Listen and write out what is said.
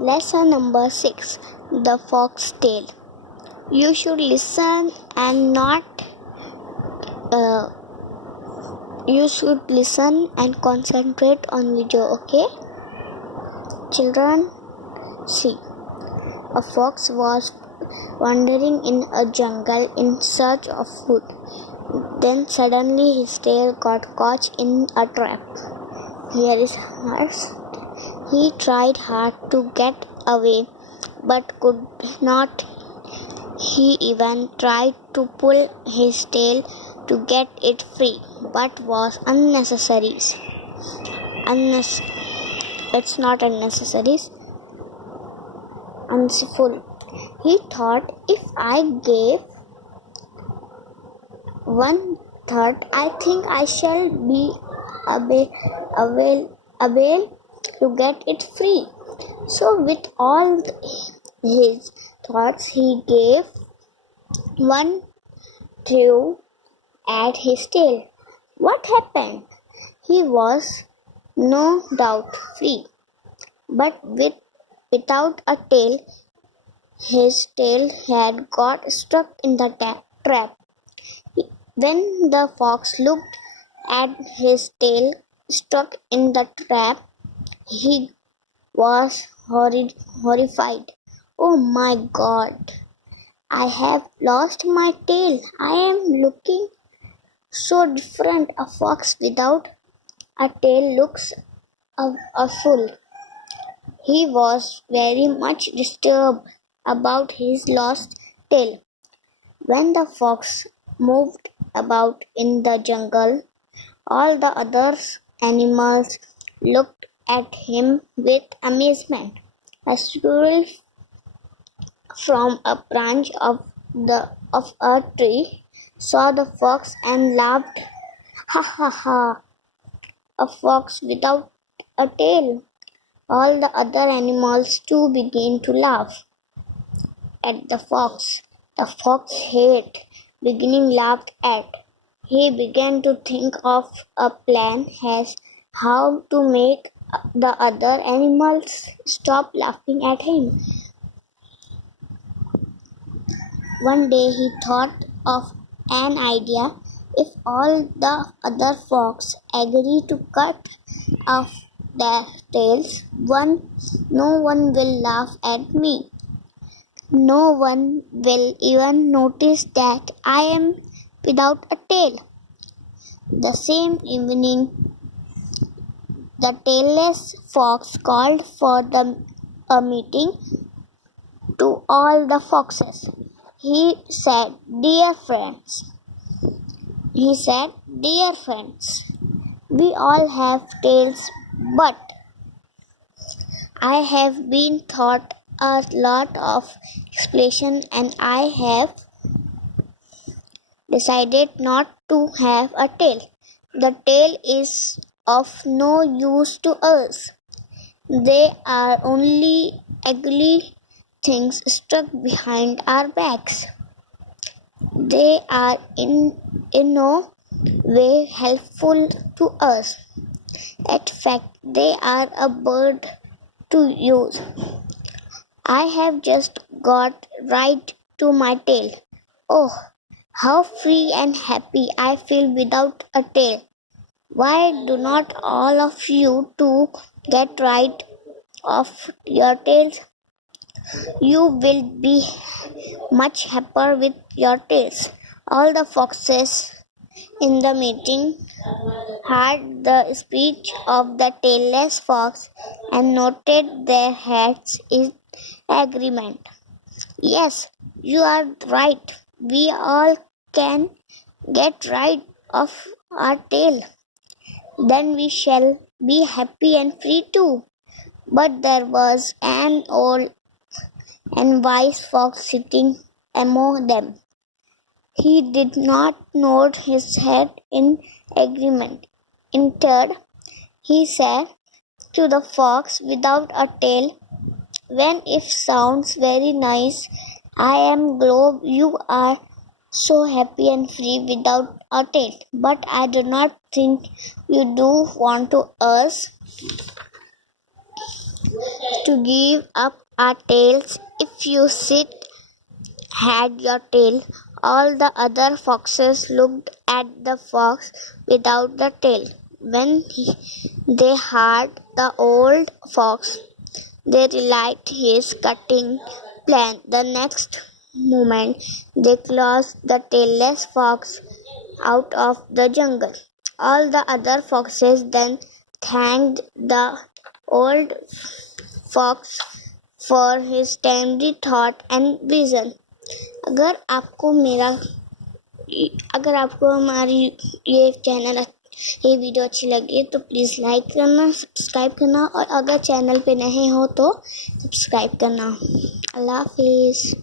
Lesson number 6. The Fox Tale. You should listen and concentrate on video, okay? Children, see. A fox was wandering in a jungle in search of food. Then suddenly his tail got caught in a trap. Here is hers. He tried hard to get away, but could not. He even tried to pull his tail to get it free, but was unnecessary. It's not unnecessary. Unful. He thought, if I gave 1/3, I think I shall be able to get it free. So with all his thoughts, he gave 1/3 at his tail. What happened? He was no doubt free, but without a tail. His tail had got stuck in the trap. When the fox looked at his tail stuck in the trap, he was horrified. Oh my God! I have lost my tail. I am looking so different. A fox without a tail looks a fool. He was very much disturbed about his lost tail. When the fox moved about in the jungle, all the other animals looked at him with amazement. A squirrel from a branch of a tree saw the fox and laughed. Ha ha ha! A fox without a tail. All the other animals too began to laugh at the fox. The fox hated being laughed at. He began to think of a plan as how to make the other animals stop laughing at him. One day he thought of an idea. If all the other foxes agree to cut off their tails, no one will laugh at me. No one will even notice that I am without a tail. The same evening, the tailless fox called for a meeting to all the foxes. He said, Dear friends, we all have tails, but I have been taught a lot of explanation and I have decided not to have a tail. The tail is of no use to us. They are only ugly things stuck behind our backs. They are in no way helpful to us. In fact, they are a burden to use. I have just got right to my tail. Oh, how free and happy I feel without a tail. Why do not all of you too get right of your tails? You will be much happier with your tails. All the foxes in the meeting heard the speech of the tailless fox and nodded their heads in agreement. Yes, you are right. We all can get rid of our tail. Then we shall be happy and free too. But there was an old and wise fox sitting among them. He did not nod his head in agreement. Instead, he said to the fox without a tail, When it sounds very nice, I am glad you are so happy and free without a tail. But I do not think you do want to us to give up our tails. If you had your tail. All the other foxes looked at the fox without the tail. When they heard the old fox, they realized his cunning plan. The next moment, they closed the tailless fox out of the jungle. All the other foxes then thanked the old fox for his timely thought and vision. अगर आपको मेरा अगर आपको हमारी ये channel ये video अच्छी लगी तो प्लीज़ लाइक करना, सब्सक्राइब करना, और अगर चैनल पे नए हो तो सब्सक्राइब करना। अल्लाह हाफिज़।